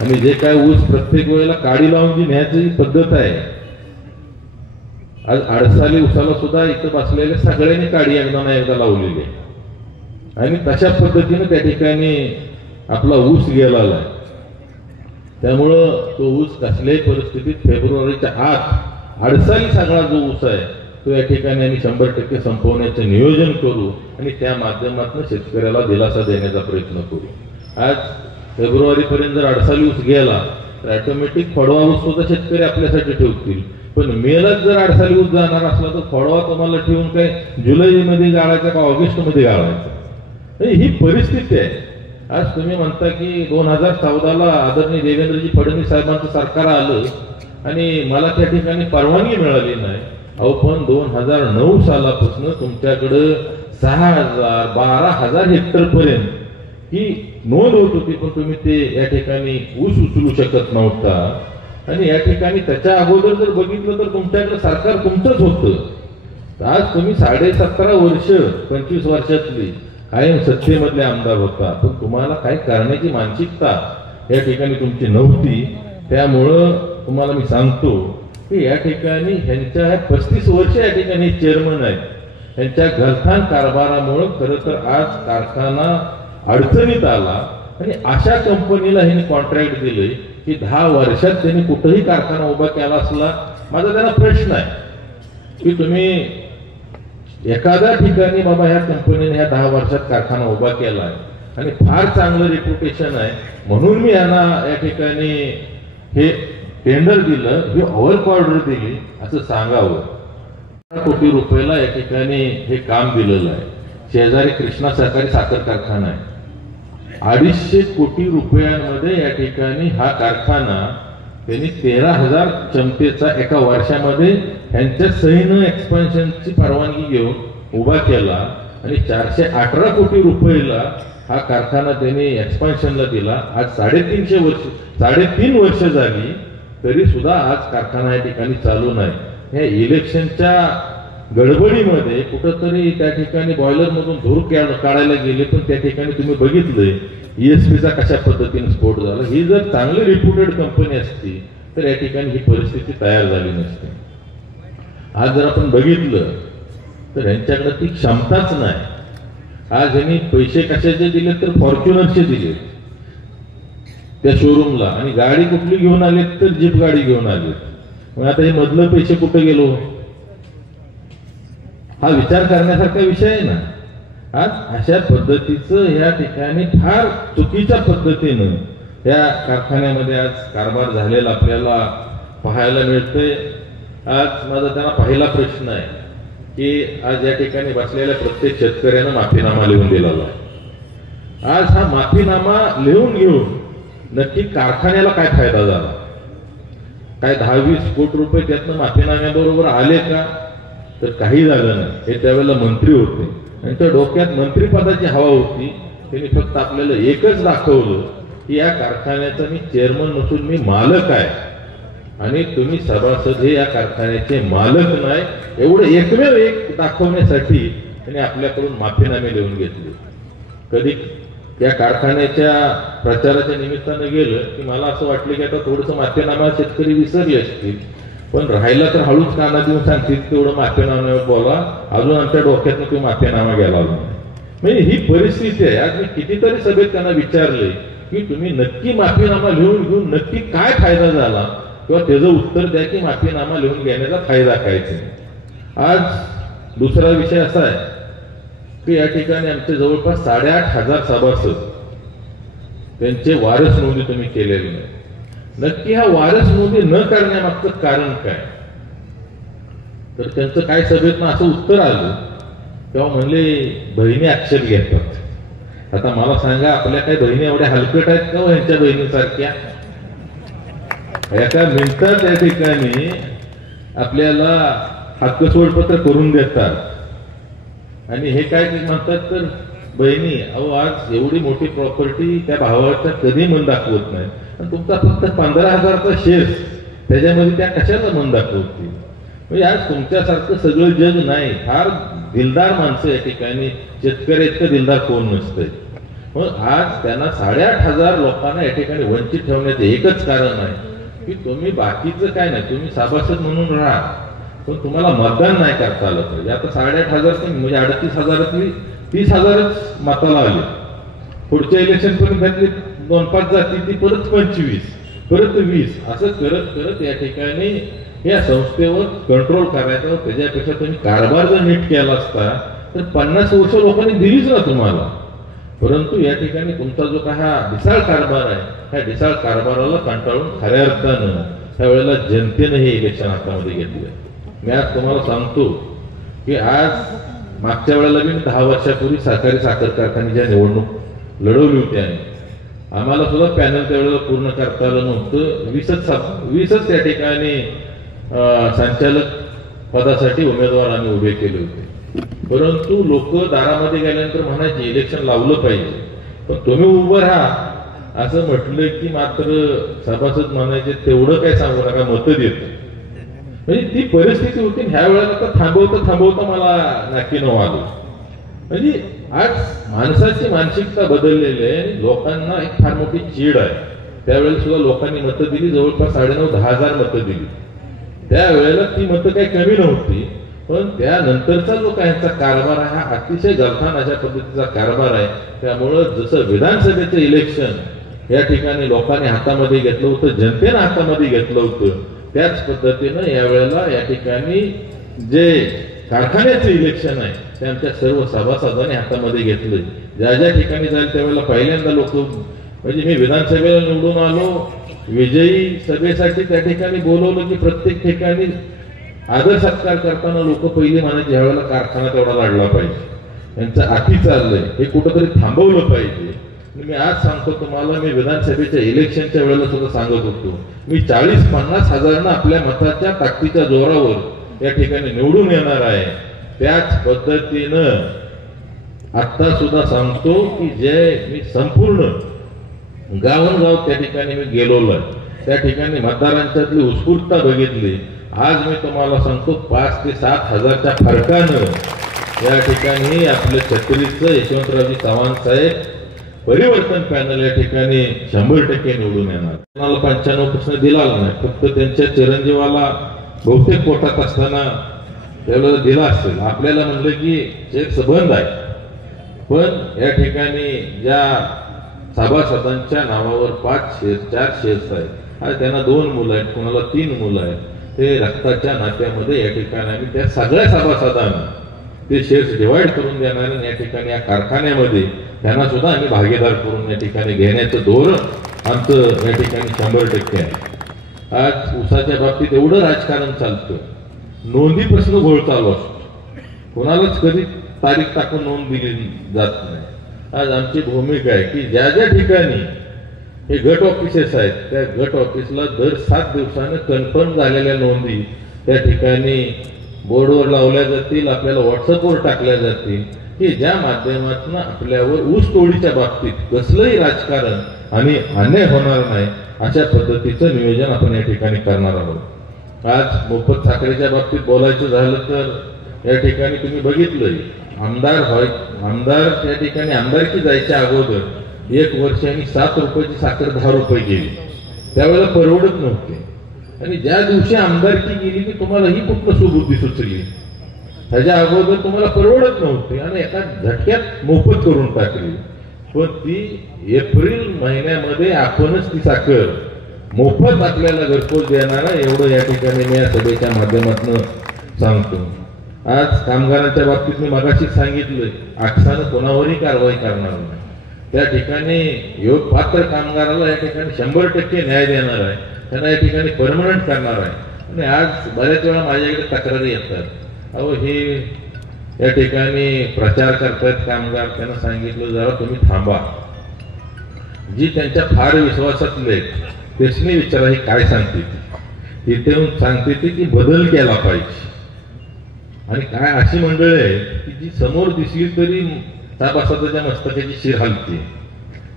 आणि जे काय ऊस प्रत्येक वेळेला काडी लावून जी न्यायची पद्धत आहे, आज अडसाली ऊसाला सुद्धा इथं बसलेल्या सगळ्यांनी काडी एकदा लावलेली आहे आणि तशा पद्धतीने त्या ठिकाणी आपला ऊस गेलेला आहे. त्यामुळं तो ऊस कसल्याही परिस्थितीत फेब्रुवारीच्या आत अडसाली सगळा जो ऊस आहे तो या ठिकाणी आम्ही 100% संपवण्याचं नियोजन करू आणि त्या माध्यमातून शेतकऱ्याला दिलासा देण्याचा प्रयत्न करू. आज फेब्रुवारीपर्यंत जर अडसाली ऊस गेला तर ऑटोमॅटिक फडवा ऊस सुद्धा शेतकरी आपल्यासाठी ठेवतील. पण मेलाच जर अडसाली ऊस जाणार असला तर फडवा तुम्हाला ठेवून काय जुलैमध्ये गाळायचा का ऑगस्टमध्ये गाळायचा, ही परिस्थिती आहे. आज तुम्ही म्हणता की 2014ला आदरणीय देवेंद्रजी फडणवीस साहेबांचं सरकार आलं आणि मला त्या ठिकाणी परवानगी मिळाली नाही. अहो पण 2009 सालापासून तुमच्याकडं 6,000-12,000 हेक्टर पर्यंत ही नोंद होत होती, पण तुम्ही ते या ठिकाणी ऊस उचलू शकत नव्हता. आणि या ठिकाणी त्याच्या अगोदर जर बघितलं तर तुमच्याकडे सरकार तुमचंच होतं. आज तुम्ही 17.5 वर्ष 25 वर्षातली कायम सत्तेमधले आमदार होता, पण तुम्हाला काय करण्याची मानसिकता या ठिकाणी तुमची नव्हती. त्यामुळं तुम्हाला मी सांगतो की या ठिकाणी ह्यांच्या 35 वर्ष या ठिकाणी चेअरमन आहेत. ह्यांच्या गलथान कारभारामुळं खरं तर आज कारखाना अडचणीत आला आणि अशा कंपनीला ह्यांनी कॉन्ट्रॅक्ट दिले की 10 वर्षात त्यांनी कुठेही कारखाना उभा केला असला. माझा त्यांना प्रश्न आहे की तुम्ही एखाद्या ठिकाणी बाबा ह्या कंपनीने ह्या 10 वर्षात कारखाना उभा केला आहे आणि फार चांगलं रेप्युटेशन आहे म्हणून मी यांना या ठिकाणी हे टेंडर दिलं, ही वर्क ऑर्डर दिली असं सांगावं. 12 कोटी रुपयाला या ठिकाणी हे काम दिलेलं आहे. शेजारी कृष्णा सहकारी साखर कारखाना आहे. 250 कोटी रुपयांमध्ये या ठिकाणी हा कारखाना त्यांनी 13,000 क्षमतेचा एका वर्षामध्ये ह्यांच्या सहीनं एक्सपान्शनची परवानगी घेऊन उभा केला आणि 418 कोटी रुपयाला हा कारखाना त्यांनी एक्सपान्शनला दिला. आज 3.5 वर्ष झाली तरी सुद्धा आज कारखाना या ठिकाणी चालू नाही. हे इलेक्शनच्या गडबडीमध्ये कुठंतरी त्या ठिकाणी बॉयलर मधून धूर काढायला गेले, पण त्या ठिकाणी तुम्ही बघितलंय ESPचा कशा पद्धतीने स्फोट झाला. ही जर चांगली रेप्युटेड कंपनी असती तर या ठिकाणी ही परिस्थिती तयार झाली नसते. आज जर आपण बघितलं तर यांच्याकडे ती क्षमताच नाही. आज यांनी पैसे कशाचे दिले तर फॉर्च्युनरचे दिले त्या शोरूमला, आणि गाडी कुठली घेऊन आले तर जीप गाडी घेऊन आले. मग आता हे मधलं पैसे कुठे गेलो, हा विचार करण्यासारखा विषय आहे ना. आज अशा पद्धतीचं या ठिकाणी फार चुकीच्या पद्धतीनं या कारखान्यामध्ये आज कारभार झालेला आपल्याला पाहायला मिळतंय. आज माझा त्यांना पहिला प्रश्न आहे की आज या ठिकाणी बसलेल्या प्रत्येक शेतकऱ्यानं माफीनामा लिहून दिलेला आहे. आज हा माफीनामा लिहून घेऊन नक्की कारखान्याला काय फायदा झाला, काय 10-20 कोटी रुपये त्यातनं माफीनाम्याबरोबर आले का, तर काही झालं नाही. हे त्यावेळेला मंत्री होते, त्यांच्या डोक्यात मंत्रिपदाची हवा होती. त्यांनी फक्त आपल्याला एकच दाखवलं की या कारखान्याचा मी चेअरमन नसून मी मालक आहे, आणि तुम्ही सभासद हे या कारखान्याचे मालक नाही, एवढं एकमेव एक दाखवण्यासाठी त्यांनी आपल्याकडून माफीनामे लिहून घेतले. कधी या कारखान्याच्या प्रचाराच्या निमित्तानं गेलं की मला असं वाटलं की आता थोडंसं माफीनामा शेतकरी विसरले असतील, पण राहिला तर हळूच काना देऊन सांगतील तेवढं माफीनाम्यावर बोला, अजून आमच्या डोक्यातनं तो माफीनामा गेला नाही. म्हणजे ही परिस्थिती आहे. आज मी कितीतरी सभेत त्यांना विचारले की तुम्ही नक्की माफीनामा लिहून घेऊन नक्की काय फायदा झाला, किंवा त्याचं उत्तर द्या की माफीनामा लिहून घेण्याचा फायदा काय. आज दुसरा विषय असा आहे की या ठिकाणी आमचे जवळपास 8,500 सभासद, त्यांचे वारस नोंदी तुम्ही केलेली नाही. नक्की हा वारस नोंदी न करण्यामागचं कारण काय, तर त्यांचं काय सभेतनं असं उत्तर आलं तेव्हा म्हणले बहिणी आक्षेप घेतात. आता मला सांगा, आपल्या काही बहिणी एवढ्या हलकट आहेत का यांच्या बहिणीसारख्या? एका मिनिटात या ठिकाणी आपल्याला हक्क सोडपत्र करून देतात, आणि हे काय म्हणतात तर बहिणी अहो आज एवढी मोठी प्रॉपर्टी त्या भावाचा कधी मन दाखवत नाही, आणि तुमचा फक्त 15,000चा शेअर त्याच्यामध्ये त्या कशाला मन दाखवतील. म्हणजे आज तुमच्यासारखं सगळं जग नाही, फार दिलदार माणसं या ठिकाणी, शेतकरी इतकं दिलदार कोण नसतंय. मग आज त्यांना 8,500 लोकांना या ठिकाणी वंचित ठेवण्याचं एकच कारण आहे की तुम्ही बाकीचं काय नाही, तुम्ही सभासद म्हणून राहा, पण तुम्हाला मतदान नाही करता आलं पाहिजे. आता 8,500 म्हणजे 38,000तली 30,000च मताला आले. पुढच्या इलेक्शन पर्यंत 2-5 जाती ती परत 25, परत 20, असं करत करत या ठिकाणी या संस्थेवर कंट्रोल करायचं. त्याच्यापेक्षा तुम्ही कारभार जर नीट केला असता तर 50 वर्ष लोकांनी दिलीच ना तुम्हाला. परंतु या ठिकाणी तुमचा जो काय हा ढिसाळ कारभार आहे, ह्या ढिसाळ कारभाराला कंटाळून खऱ्या अर्थानं त्यावेळेला जनतेनं हे इलेक्शन हातामध्ये घेतलं. मी आज तुम्हाला सांगतो की आज मागच्या वेळेला मी 10 वर्षापूर्वी सहकारी साखर कारखान्याच्या निवडणूक लढवली होती, आणि आम्हाला सुद्धा पॅनल त्यावेळेला पूर्ण करता आलं नव्हतं. 20च त्या ठिकाणी संचालक पदासाठी उमेदवार आम्ही उभे केले होते. परंतु लोक दारामध्ये गेल्यानंतर म्हणायचे इलेक्शन लावलं पाहिजे, पण तुम्ही उभं राहा असं म्हटलं की मात्र सभासद म्हणायचे तेवढं काय सांगू नका, मतं देतो. म्हणजे ती परिस्थिती होती. ह्या वेळेला तर थांबवता मला नक्की न आलं. म्हणजे आज माणसाची मानसिकता बदललेली आहे, लोकांना एक फार मोठी चीड आहे. त्यावेळेला सुद्धा लोकांनी मतं दिली, जवळपास 9,500 मतं दिली. त्यावेळेला ती मतं काही कमी नव्हती, पण त्यानंतरचा जो काय कारभार आहे हा अतिशय गलथान अशा पद्धतीचा कारभार आहे. त्यामुळं जसं विधानसभेचं इलेक्शन या ठिकाणी लोकांनी हातामध्ये घेतलं होतं, जनतेनं हातामध्ये घेतलं होतं, त्याच पद्धतीनं यावेळेला या ठिकाणी जे कारखान्याचं इलेक्शन आहे ते आमच्या सर्व सभासदांनी हातामध्ये घेतलं. ज्या ज्या ठिकाणी जाईल त्यावेळेला पहिल्यांदा लोक, म्हणजे मी विधानसभेला निवडून आलो, विजयी सभेसाठी त्या ठिकाणी बोलवलं की प्रत्येक ठिकाणी आदर सत्कार करताना लोक पहिली म्हणायचे ह्यावेळेला कारखाना तेवढा लढला पाहिजे, यांचं आधी चाललंय, हे कुठंतरी थांबवलं पाहिजे. मी आज सांगतो तुम्हाला, मी विधानसभेच्या इलेक्शनच्या वेळेला सुद्धा सांगत होतो, मी 40-50 हजारांना आपल्या मताच्या ताकदीच्या जोरावर या ठिकाणी निवडून येणार आहे. त्याच पद्धतीनं आता सुद्धा सांगतो की जे मी संपूर्ण गावोगाव त्या ठिकाणी मी गेलोलो आहे, त्या ठिकाणी मतदारांच्यातली उत्स्फूर्तता बघितली. आज मी तुम्हाला सांगतो 5 ते 7 हजारच्या फरकानं या ठिकाणी आपल्या छत्रीचं यशवंतरावजी चव्हाण साहेब परिवर्तन पॅनल या ठिकाणी 100% निवडून येणार. कोणाला 95% दिला नाही, फक्त त्यांच्या चिरंजीवाला बहुतेक पोटात असताना त्यावेळेला दिला असेल. आपल्याला म्हणलं की चेक बंद आहे, पण या ठिकाणी ज्या सभासदांच्या नावावर 5 शेअर्स 4 शेअर्स आहेत आणि त्यांना 2 मुलं आहेत, कोणाला 3 मुलं आहेत, ते रक्ताच्या नात्यामध्ये या ठिकाणी आम्ही त्या सगळ्या सभासदांना ते शेअर्स डिवाइड करून देणार आणि या ठिकाणी या कारखान्यामध्ये त्यांना सुद्धा आम्ही भागीदार करून या ठिकाणी घेण्याचं धोरण आमचं या ठिकाणी 100% आहे. आज ऊसाच्या बाबतीत एवढं राजकारण चालतं, नोंदीपासून घोळ चालू असतो, कोणालाच कधी तारीख टाकून नोंद दिली जात नाही. आज आमची भूमिका आहे की ज्या ज्या ठिकाणी हे गट ऑफिसेस आहेत त्या गट ऑफिसला दर 7 दिवसानं कन्फर्म झालेल्या नोंदी त्या ठिकाणी बोर्डवर लावल्या जातील, आपल्याला व्हॉट्सअपवर टाकल्या जातील, की ज्या माध्यमातून आपल्यावर ऊस तोडीच्या बाबतीत कसलंही राजकारण आणि अन्याय होणार नाही अशा पद्धतीचं नियोजन आपण या ठिकाणी करणार आहोत. आज मोफत साखरेच्या बाबतीत बोलायचं झालं तर या ठिकाणी तुम्ही बघितलंय, आमदार त्या ठिकाणी आमदारकी जायच्या अगोदर 1 वर्ष आणि 7 रुपयाची साखर 10 रुपये गेली, त्यावेळेला परवडत नव्हते. आणि ज्या दिवशी आमदारकी गेली की तुम्हाला ही कुठलं सुबुद्धी सुचली, त्याच्या अगोदर तुम्हाला परवडत नव्हते आणि एका झटक्यात मोफत करून टाकली. पण ती एप्रिल महिन्यामध्ये आपणच ती साखर मोफत आपल्याला घरपोच देणार आहे, एवढं या ठिकाणी मी या सभेच्या माध्यमातून सांगतो. आज कामगारांच्या बाबतीत मी मगाशी सांगितलंय, आक्षानं कोणावरही कारवाई करणार नाही. त्या ठिकाणी योग पात्र कामगाराला या ठिकाणी 100% न्याय देणार आहे, त्यांना या ठिकाणी परमनंट करणार आहे. आणि आज बऱ्याच वेळा माझ्याकडे तक्रारी येतात, अहो हे या ठिकाणी प्रचार करतायत कामगार, त्यांना सांगितलं जरा तुम्ही थांबा, जी त्यांच्या फार विश्वासातले त्यासनी विचारा हे काय सांगते, तिथे येऊन सांगते की बदल केला पाहिजे. आणि काय अशी मंडळी आहेत की जी समोर दिसली तरी सभासदाच्या मस्तकाची शिर हलते.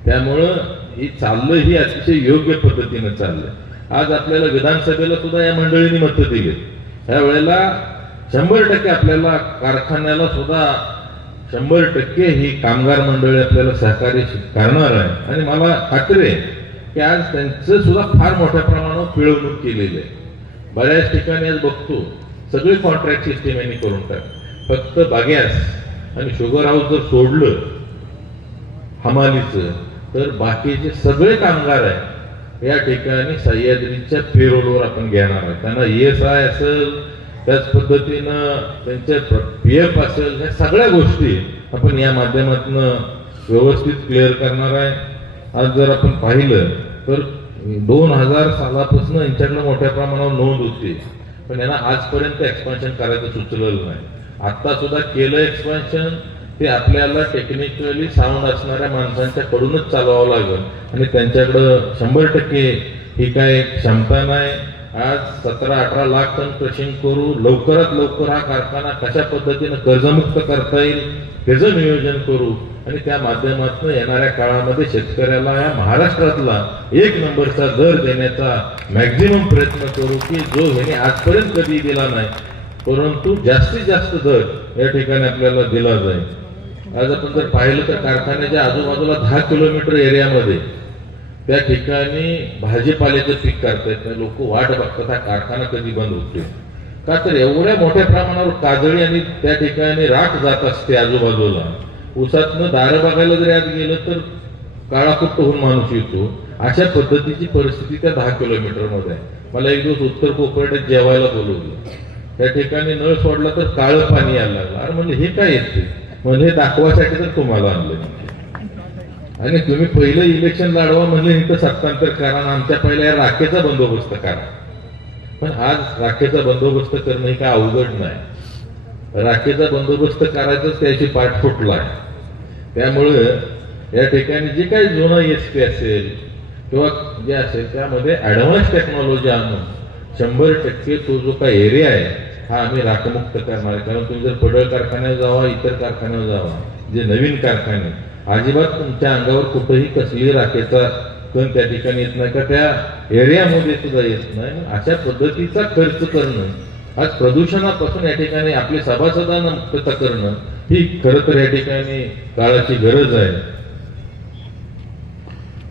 त्यामुळं ही चाललं ही अतिशय योग्य पद्धतीनं चाललंय. आज आपल्याला विधानसभेला सुद्धा या मंडळींनी मतं दिली. ह्या वेळेला 100% आपल्याला कारखान्याला सुद्धा 100% ही कामगार मंडळी आपल्याला सहकार्य करणार आहे. आणि मला खात्री आहे की आज त्यांचं सुद्धा फार मोठ्या प्रमाणावर पिळवणूक केलेली आहे. बऱ्याच ठिकाणी आज बघतो सगळी कॉन्ट्रॅक्ट सिस्टीम यांनी करून टाक, फक्त बागॅस आणि शुगर हाऊस जर सोडलं हमालीचं तर बाकीचे सगळे कामगार आहे या ठिकाणी सह्याद्रीच्या पेरोलवर आपण घेणार आहे. त्यांना ESI असेल, त्याच पद्धतीनं त्यांचे PF असेल, ह्या सगळ्या गोष्टी आपण या माध्यमातून व्यवस्थित क्लिअर करणार आहे. आज जर आपण पाहिलं तर 2000 सालापासून यांच्याकडे मोठ्या प्रमाणावर नोंद होती, पण यांना आजपर्यंत एक्सपान्शन करायचं सुचलेलं नाही. आता सुद्धा केलं एक्सपान्शन, ते आपल्याला टेक्निकली साऊंड असणाऱ्या माणसांच्या कडूनच चालवावं लागेल आणि त्यांच्याकडं 100% ही काय क्षमता नाही. आज 17-18 लाख टन क्रशिंग करू, लवकरात लवकर हा कारखाना कशा पद्धतीनं कर्जमुक्त करता येईल त्याचं नियोजन करू आणि त्या माध्यमातून येणाऱ्या काळामध्ये शेतकऱ्याला या महाराष्ट्रातला 1 नंबरचा दर देण्याचा मॅक्झिमम प्रयत्न करू की जो ह्याने आजपर्यंत कधी दिला नाही, परंतु जास्तीत जास्त दर या ठिकाणी आपल्याला दिला जाईल. आज आपण जर पाहिलं तर कारखान्याच्या आजूबाजूला 10 किलोमीटर एरियामध्ये त्या ठिकाणी भाजीपाल्याचं पीक करतायत. लोक वाट बघतात हा कारखाना कधी बंद होतो का, तर एवढ्या मोठ्या प्रमाणावर काजळी आणि त्या ठिकाणी राख जात असते आजूबाजूला. ऊसातनं दारं बघायला जरी आज गेलं तर काळाकुट्ट होऊन माणूस येतो. अशा पद्धतीची परिस्थिती त्या 10 किलोमीटरमध्ये आहे. मला एक दिवस उत्तर कोकणात जेवायला बोलवलं, त्या ठिकाणी नळ सोडला तर काळं पाणी यायला लागलं. अरे म्हणजे हे काय येते, म्हणजे हे दाखवासाठी तर तुम्हाला आणलं आणि तुम्ही पहिलं इलेक्शन लढवा म्हणले इथं सत्तांतर करा, आमच्या पहिल्या राखेचा बंदोबस्त करा. पण आज राखेचा बंदोबस्त करणं हे काय अवघड नाही. राखेचा बंदोबस्त करायचाच त्याची पाठ फुटलाय. त्यामुळं या ठिकाणी जे काही जुनं ESP असेल किंवा जे असेल त्यामध्ये ऍडव्हान्स टेक्नॉलॉजी आणून 100% तो जो काही एरिया आहे हा आम्ही राखमुक्त करणार आहे. कारण तुम्ही जर पडळ कारखान्यावर जावा, इतर कारखान्यावर जावा, जे नवीन कारखाने, अजिबात तुमच्या अंगावर कुठेही कसली राखेचा कण त्या ठिकाणी येत नाही का, त्या एरियामध्ये सुद्धा येत नाही. अशा पद्धतीचा खर्च करणं, आज प्रदूषणापासून या ठिकाणी आपले सभासदांना मुक्तता करणं ही खरं तर या ठिकाणी काळाची गरज आहे.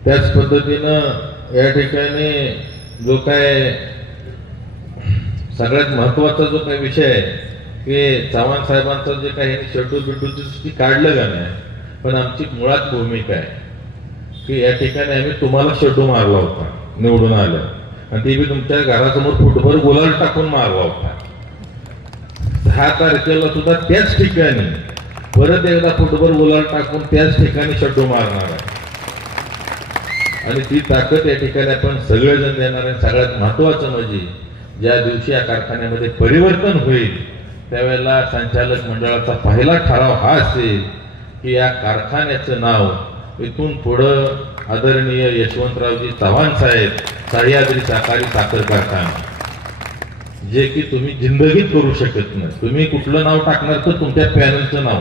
त्याच पद्धतीनं या ठिकाणी जो काय सगळ्यात महत्वाचा जो काही विषय आहे की चव्हाण साहेबांचं जे काही शेड्यूल बिड्यूल काढलं का नाही, पण आमची मुळात भूमिका आहे की या ठिकाणी आम्ही तुम्हाला शेड्यू मारला होता निवडून आलं, आणि ते बी तुमच्या घरासमोर फुटभर गुलाल टाकून मारला होता. 6 तारखेला सुद्धा त्याच ठिकाणी परत एकदा फुटभर गुलाल टाकून त्याच ठिकाणी शेड्यू मारणार आहे. आणि ती ताकद या ठिकाणी आपण सगळेजण देणार आहे. सगळ्यात महत्वाचं म्हणजे ज्या दिवशी या कारखान्यामध्ये परिवर्तन होईल त्यावेळेला संचालक मंडळाचा पहिला ठराव हा असेल की या कारखान्याचं नाव इथून पुढं आदरणीय यशवंतरावजी चव्हाण साहेब सह्याद्री सहकारी साखर कारखाना, जे की तुम्ही जिंदगीत करू शकत नाही. तुम्ही कुठलं नाव टाकणार तर तुमच्या पॅनलचं नाव,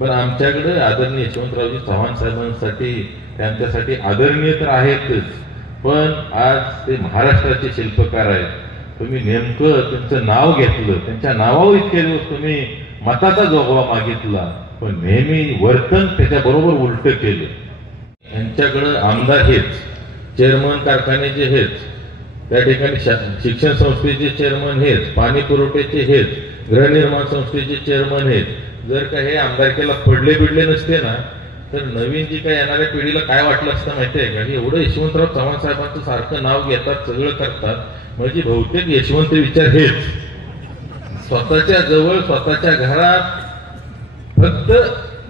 पण आमच्याकडे आदरणीय यशवंतरावजी चव्हाण साहेबांसाठी त्यांच्यासाठी आदरणीय तर आहेतच, पण आज ते महाराष्ट्राचे शिल्पकार आहेत. तुम्ही नेमकं त्यांचं नाव घेतलं, त्यांच्या नावावर इतके दिवस तुम्ही मताचा जोगवा मागितला, पण नेहमी वर्तन त्याच्याबरोबर उलट केलं. यांच्याकडे आमदार हेच, चेअरमन कारखान्याचे हेच, त्या ठिकाणी शिक्षण संस्थेचे चेअरमन हेच, पाणी पुरवठ्याचे हेच, गृहनिर्माण संस्थेचे चेअरमन हेच. जर का हे आमदारकीला पडले बिडले नसते ना, तर नवीन जी काही येणाऱ्या पिढीला काय वाटलं असतं माहितीये का, की एवढं यशवंतराव चव्हाण साहेबांचं सारखं नाव घेतात, सगळं करतात, म्हणजे बहुतेक यशवंत विचार हेच. स्वतःच्या जवळ स्वतःच्या घरात फक्त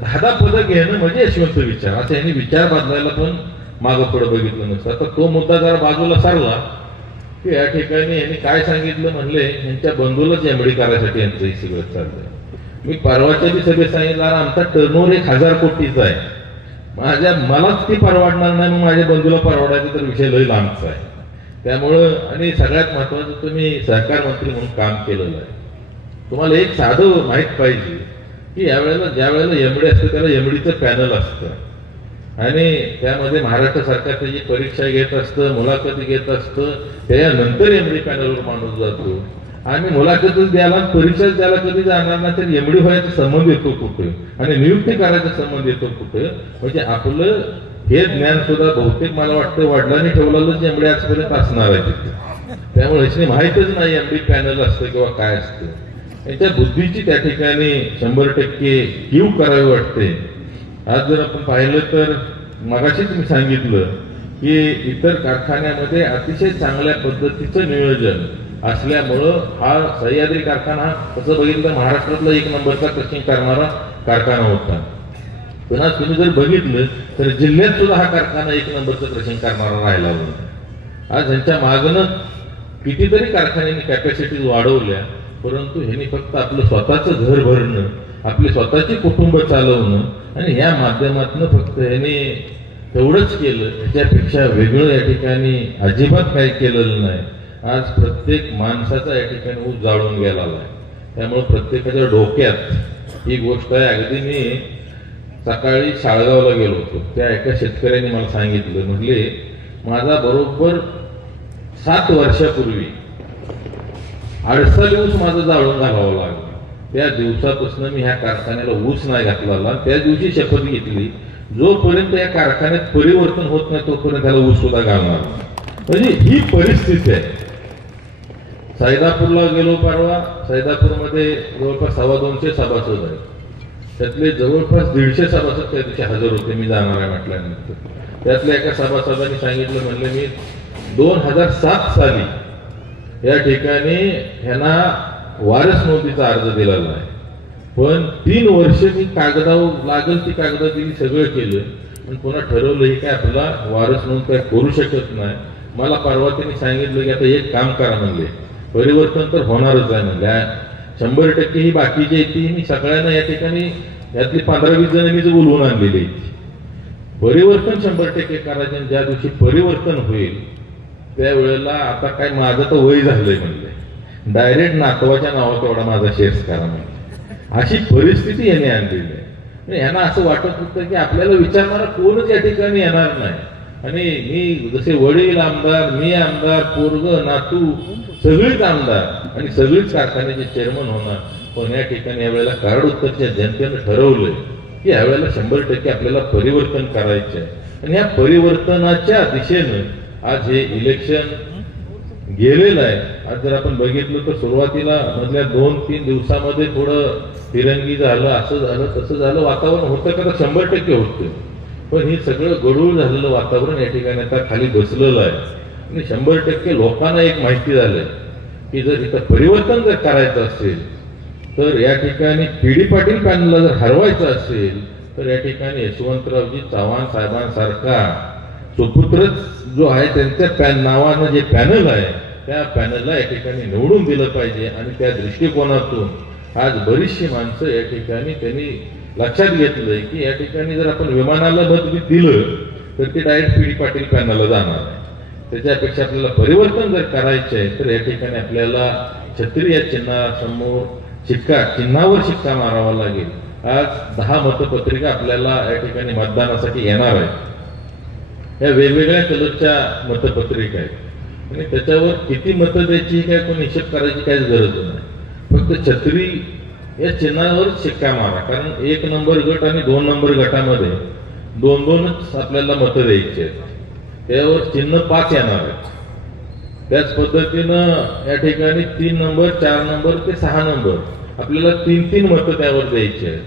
10 पदं घेणं म्हणजे यशवंत विचार, असं यांनी विचार बदलायला पण मागं पुढे बघितलं नसतं. आता तो मुद्दा जरा बाजूला सरला की या ठिकाणी यांनी काय सांगितलं म्हणले, यांच्या बंधूलाच एमडी करायसाठी यांचं हे सगळं चाललंय. मी परवाच्या बी सभेत सांगितलं आमचा टर्नओव्हर 1000 कोटीचा आहे, मलाच ती परवडणार नाही, मग माझ्या बंधूला परवडायचं तर विषय लय लांबचा आहे. त्यामुळं आणि सगळ्यात महत्वाचं तुम्ही सहकार मंत्री म्हणून काम केलेलं आहे. तुम्हाला एक साधं माहीत पाहिजे की यावेळेला ज्या वेळेला एमडी असतं त्याला एमडीचं पॅनल असतं आणि त्यामध्ये महाराष्ट्र सरकार त्याची परीक्षा घेत असतं, मुलाखती घेत असतं, त्यानंतर एमडी पॅनलवर माणूस जातो. आम्ही मुलाखतच द्यायला परीक्षाच द्यायला कधी जाणार नाही, तर एमडी व्हायचा संबंध येतो कुठे आणि नियुक्ती करायचा संबंध येतो कुठे. म्हणजे आपलं हे ज्ञान सुद्धा बहुतेक मला वाटतं वडिलांनी ठेवलेलंच एमडी आजपर्यंत असणार आहे तिथे. त्यामुळे ह्याची माहीतच नाही एमडी पॅनल असतं किंवा काय असतं. त्यांच्या बुद्धीची त्या ठिकाणी 100% कीव करावी वाटते. आज जर आपण पाहिलं तर मगाशीच मी सांगितलं की इतर कारखान्यामध्ये अतिशय चांगल्या पद्धतीचं नियोजन असल्यामुळं हा सह्याद्री कारखाना तसं बघितलं महाराष्ट्रातला 1 नंबरचा क्रशिंग करणारा कारखाना होता. पण आज तुम्ही जर बघितलं तर जिल्ह्यात सुद्धा हा कारखाना 1 नंबरचं क्रशिंग करणारा राहिला होता. आज ह्यांच्या मागणं कितीतरी कारखान्यांनी कॅपॅसिटीज वाढवल्या, परंतु ह्यांनी फक्त आपलं स्वतःचं घर भरणं, आपली स्वतःची कुटुंब चालवणं आणि या माध्यमातून फक्त ह्यांनी तेवढंच केलं. ह्याच्यापेक्षा वेगळं या ठिकाणी अजिबात काही केलेलं नाही. आज प्रत्येक माणसाचा या ठिकाणी ऊस जाळून गेलेला आहे. त्यामुळे प्रत्येकाच्या डोक्यात ही गोष्ट आहे. अगदी मी सकाळी शाळगावला गेलो होतो, त्या एका शेतकऱ्यांनी मला सांगितलं, म्हणजे माझा बरोबर 7 वर्षापूर्वी 8 ऊस माझं जाळून घालावं लागलं. त्या दिवसापासून मी ह्या कारखान्याला ऊस नाही घातला. त्या दिवशी शपथ घेतली, जोपर्यंत या कारखान्यात परिवर्तन होत नाही तोपर्यंत त्याला ऊस सुद्धा घालणार. म्हणजे ही परिस्थिती आहे. सैदापूरला गेलो परवा, सैदापूरमध्ये जवळपास 250 सभासद आहेत. त्यातले जवळपास 150 सभासद त्या दिवशी हजर होते. मी जाणार आहे म्हटल्यानंतर त्यातल्या एका सभासदांनी सांगितलं, म्हणले मी 2007 साली या ठिकाणी ह्यांना वारस नोंदीचा अर्ज दिलेला आहे, पण 3 वर्ष मी कागदावर लागेल ती कागद दिली, सगळं केलं, पण पुन्हा ठरवलं हे काय आपला वारस नोंद काय करू शकत नाही. मला परवा त्यांनी सांगितलं की आता एक काम करा, म्हणले परिवर्तन तर होणारच आहे, म्हणले 100% ही बाकीची येते. मी सगळ्यांना या ठिकाणी यातली 15-20 जण मी बोलवून आणलेली. परिवर्तन 100% करायचं. ज्या दिवशी परिवर्तन होईल त्यावेळेला आता काय माझं तर वय झालंय, म्हणले डायरेक्ट नातवाच्या नावात तेवढा माझा शेअर्स करा, म्हणजे अशी परिस्थिती यांनी आणलेली आहे. यांना असं वाटत होतं की आपल्याला विचारणारा कोणच या ठिकाणी येणार नाही, आणि मी जसे वडील आमदार, मी आमदार, पोरग नातू सगळीच आमदार आणि सगळीच कारखान्याचे चेअरमन होणार. पण या ठिकाणी यावेळेला कराड उत्तरच्या जनतेनं ठरवलंय की यावेळेला 100% आपल्याला परिवर्तन करायचं आहे. आणि या परिवर्तनाच्या दिशेनं आज हे इलेक्शन गेलेलं आहे. आज जर आपण बघितलं तर सुरुवातीला मधल्या 2-3 दिवसामध्ये थोडं तिरंगी झालं, असं झालं तसं झालं, वातावरण होतं का तर 100% होतं. पण हे सगळं गढूळ झालेलं वातावरण या ठिकाणी आता खाली बसलेलं आहे. आणि 100% लोकांना एक माहिती झालंय की जर इथं परिवर्तन जर करायचं असेल तर या ठिकाणी पी.डी. पाटील पॅनलला जर हरवायचं असेल तर या ठिकाणी यशवंतरावजी चव्हाण साहेबांसारखा सुपुत्रच जो आहे त्यांच्या नावानं जे पॅनल आहे त्या पॅनलला या ठिकाणी निवडून दिलं पाहिजे. आणि त्या दृष्टिकोनातून आज बरीचशी माणसं या ठिकाणी त्यांनी लक्षात घेतलंय की या ठिकाणी जर आपण विमानाला मत दिलं तर ते डायरेक्ट पी.डी. पाटील पॅनलला जाणार आहे. त्याच्यापेक्षा आपल्याला परिवर्तन जर करायचे आहे तर या ठिकाणी आपल्याला छत्री या चिन्हासमोर चिन्हावर शिक्का मारावा लागेल. आज 10 मतपत्रिका आपल्याला या ठिकाणी मतदानासाठी येणार आहेत. या वेगवेगळ्या कलरच्या मतपत्रिका आहेत आणि त्याच्यावर किती मतं द्यायची काय कोण हिशेब करायची काहीच गरज नाही. फक्त छत्री या चिन्हावर शिक्का मारा. कारण 1 नंबर गट आणि 2 नंबर गटामध्ये 2-2च आपल्याला मतं द्यायची आहेत. त्यावर चिन्ह 5 येणार आहे. त्याच पद्धतीनं या ठिकाणी 3 नंबर 4 नंबर ते 6 नंबर आपल्याला 3-3 मतं त्यावर द्यायची आहेत.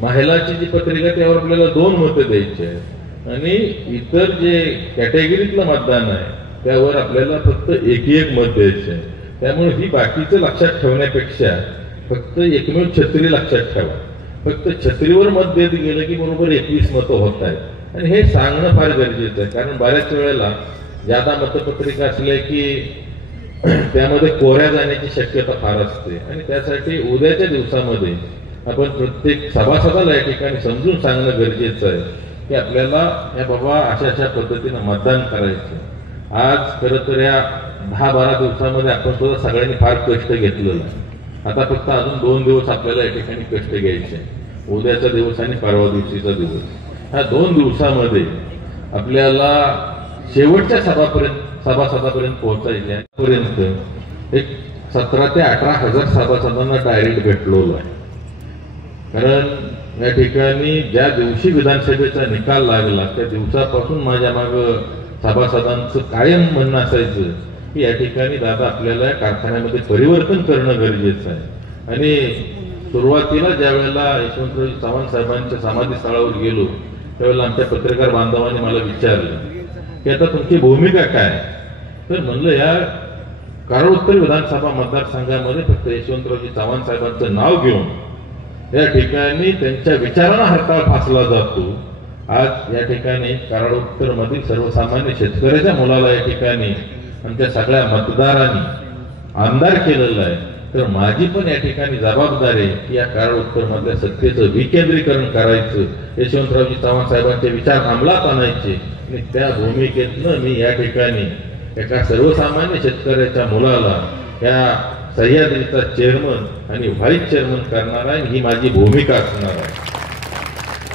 महिलाची जी पत्रिका त्यावर आपल्याला 2 मतं द्यायची आहेत. आणि इतर जे कॅटेगरीतलं मतदान आहे त्यावर आपल्याला फक्त 1-1 मत द्यायचे आहे. त्यामुळे ही बाकीचं लक्षात ठेवण्यापेक्षा फक्त एकमेव छत्री लक्षात ठेवा. फक्त छत्रीवर मत देत गेलं की बरोबर 21 मतं होत आहेत. आणि हे सांगणं फार गरजेचं आहे. कारण बऱ्याच वेळेला ज्यादा मतपत्रिका असल्या की त्यामध्ये कोऱ्या जाण्याची शक्यता फार असते. आणि त्यासाठी उद्याच्या दिवसामध्ये आपण प्रत्येक सभासदाला या ठिकाणी समजून सांगणं गरजेचं आहे की आपल्याला या बाबा अशा पद्धतीनं मतदान करायचं. आज खरं तर या 10-12 दिवसामध्ये आपण सुद्धा सगळ्यांनी फार कष्ट घेतलेलं आहे. आता फक्त अजून 2 दिवस आपल्याला या ठिकाणी कष्ट घ्यायचे. उद्याचा दिवस आणि परवा दिवशीचा दिवस. ह्या 2 दिवसामध्ये आपल्याला शेवटच्या सभासदापर्यंत पोहोचायच्यापर्यंत एक 17,000 ते 18,000 सभासदांना डायरेक्ट भेटलो आहे. कारण या ठिकाणी ज्या दिवशी विधानसभेचा निकाल लागला त्या दिवसापासून माझ्या मागं सभासदांचं कायम म्हणणं असायचं की या ठिकाणी दादा आपल्याला कारखान्यामध्ये परिवर्तन करणं गरजेचं आहे. आणि सुरुवातीला ज्या वेळेला यशवंतराव चव्हाण साहेबांच्या समाधीस्थळावर गेलो त्यावेळेला आमच्या पत्रकार बांधवांनी मला विचारलं की आता तुमची भूमिका काय. तर म्हणलं या कराड उत्तर विधानसभा मतदारसंघामध्ये फक्त यशवंतरावजी चव्हाण साहेबांचं नाव घेऊन या ठिकाणी त्यांच्या विचारांना हरताळ फासला जातो. आज या ठिकाणी कराड उत्तर मधील सर्वसामान्य शेतकऱ्याच्या मुलाला या ठिकाणी आमच्या सगळ्या मतदारांनी आमदार केलेलं आहे. तर माझी पण या ठिकाणी जबाबदारी आहे की या कराड उत्तर मधल्या सत्तेचं विकेंद्रीकरण करायचं, यशवंतरावजी चव्हाण साहेबांचे विचार अंमलात आणायचे. आणि त्या भूमिकेतनं मी या ठिकाणी एका सर्वसामान्य शेतकऱ्याच्या मुलाला या सह्याद्रीचा चेअरमन आणि व्हाईस चेअरमन करणार आहे. ही माझी भूमिका असणार आहे.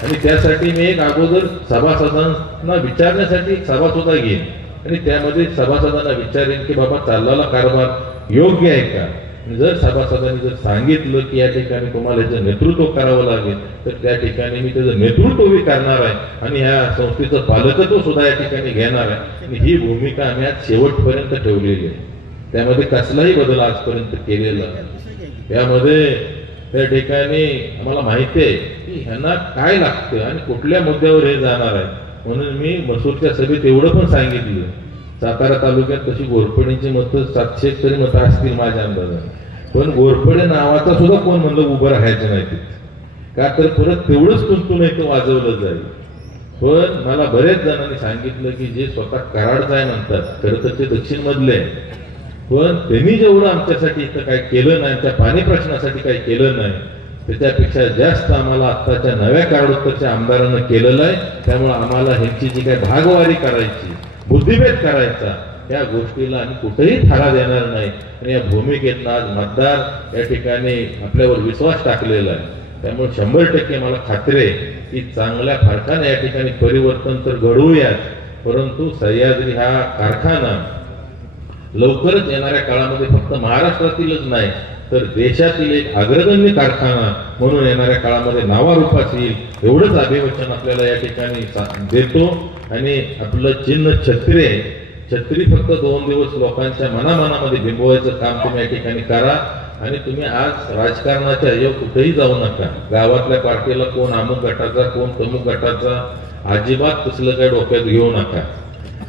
आणि त्यासाठी मी एक अगोदर सभासदांना विचारण्यासाठी सभा सुद्धा घेईन आणि त्यामध्ये सभासदांना विचारेन की बाबा चाललेला कारभार योग्य आहे का. जर सभासदांनी जर सांगितलं की या ठिकाणी तुम्हाला याचं नेतृत्व करावं लागेल तर त्या ठिकाणी मी त्याचं नेतृत्वही करणार आहे आणि ह्या संस्थेचं पालकत्व सुद्धा या ठिकाणी घेणार आहे. आणि ही भूमिका आम्ही आज शेवटपर्यंत ठेवलेली आहे. त्यामध्ये कसलाही बदल आजपर्यंत केलेला त्यामध्ये त्या ठिकाणी आम्हाला माहिती आहे की ह्यांना काय लागतं आणि कुठल्या मुद्द्यावर हे जाणार आहे. म्हणून मी मसूरच्या सभेत एवढं पण सांगितलं सातारा तालुक्यात तशी घोरपडीची मतं 700 तरी मतं असतील माझ्या अंदाजाने. पण घोरपडे नावाचा सुद्धा कोण म्हणलं उभं राहायचं नाही का तर परत तेवढंच तुंतून इथं वाजवलं जाईल. पण मला बरेच जणांनी सांगितलं की जे स्वतः कराडचं आहे म्हणतात खरं तर ते दक्षिण मधले आहे. पण त्यांनी जेवढं आमच्यासाठी इथं काय केलं नाही, त्या पाणी प्रश्नासाठी काही केलं नाही त्याच्यापेक्षा जास्त आम्हाला आत्ताच्या नव्या कराड उत्तरच्या आमदारांना केलेलं आहे. त्यामुळे आम्हाला ह्यांची जी काही भागवारी करायची, बुद्धिभेद करायचा या गोष्टीला आम्ही कुठेही थारा देणार नाही. आणि या भूमिकेतनं आज मतदार या ठिकाणी आपल्यावर विश्वास टाकलेला आहे. त्यामुळे 100% मला खात्री आहे की चांगल्या फरकाने या ठिकाणी परिवर्तन तर घडवूयात, परंतु सह्याद्री हा कारखाना लवकरच येणाऱ्या काळामध्ये फक्त महाराष्ट्रातीलच नाही तर देशातील एक अग्रगण्य कारखाना म्हणून येणाऱ्या काळामध्ये नावारूपास येईल एवढंच अभिवचन आपल्याला या ठिकाणी देतो. आणि आपलं चिन्ह छत्री आहे. छत्री फक्त 2 दिवस लोकांच्या मनामध्ये बिंबवायचं काम तुम्ही या ठिकाणी करा. आणि तुम्ही आज राजकारणाच्या योग कुठेही जाऊ नका. गावातल्या पार्टीला कोण अमुक गटाचा कोण तमुक गटाचा अजिबात तसलं काही डोक्यात घेऊ नका.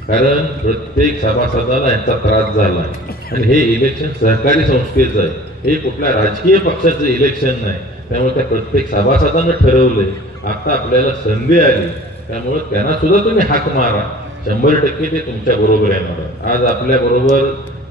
कारण प्रत्येक सभासदाला यांचा त्रास झाला आणि हे इलेक्शन सहकारी संस्थेचं आहे. हे कुठल्या राजकीय पक्षाचं इलेक्शन नाही. त्यामुळे त्या प्रत्येक सभासदानं ठरवलंय आता आपल्याला संधी आली, त्यामुळे त्यांना सुद्धा तुम्ही हाक मारा. 100% ते तुमच्या बरोबर येणार. आज आपल्या बरोबर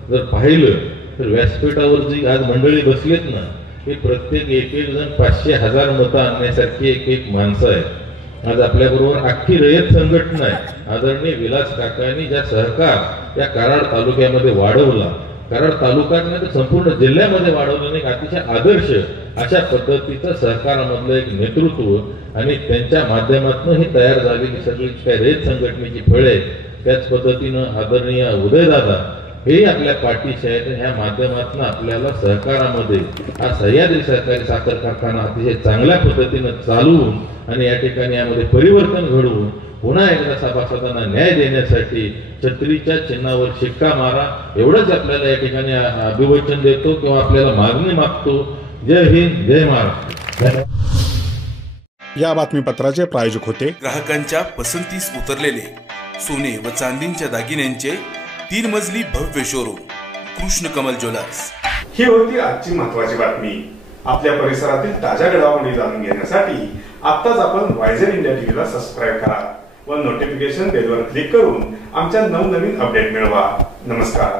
जर पाहिलं तर व्यासपीठावर जी आज मंडळी बसलीत ना, हे प्रत्येक एक जण 500,000 मतं आणण्यासारखी एक माणसं आहेत. आज आपल्याबरोबर अख्खी रयत संघटना आहे. आदरणीय विलास काकांनी ज्या सहकार या कराड तालुक्यामध्ये वाढवला, कराड तालुक्यात नाही तर संपूर्ण जिल्ह्यामध्ये वाढवलं नाही, अतिशय आदर्श अशा पद्धतीचं सहकारामधलं एक नेतृत्व आणि त्यांच्या माध्यमातून ही तयार झालेली सगळी काही रयत संघटनेची फळे. त्याच पद्धतीनं आदरणीय उदयदादा हे आपल्या पाठीशी आहेत. ह्या माध्यमातून आपल्याला सहकारामध्ये हा सह्याद्री सहकारी साखर कारखाना अतिशय चांगल्या पद्धतीनं चालवून आणि या ठिकाणी यामध्ये परिवर्तन घडवून पुन्हा एकदा सभासदांना न्याय देण्यासाठी छत्रीच्या चिन्हावर शिक्का मारा. एवढंच आपल्याला या ठिकाणी अभिवचन देतो किंवा आपल्याला मागणी मागतो. जय हिंद, जय महाराष्ट्र. या बातमीपत्राचे प्रायोजक होते ग्राहकांच्या पसंतीस उतरलेले सोने व चांदीच्या दागिन्यांचे 3 मजली भव्य शोरूम कृष्ण कमल ज्वेलर्स. ही होती आजची महत्त्वाची बातमी. आपल्या परिसरातील ताज्या घडामोडी जाणून घेण्यासाठी आत्ताच आपण वायझर इंडिया टीव्हीला सबस्क्राईब करा व नोटिफिकेशन बेलवर क्लिक करून आमच्या नवनवीन अपडेट मिळवा. नमस्कार.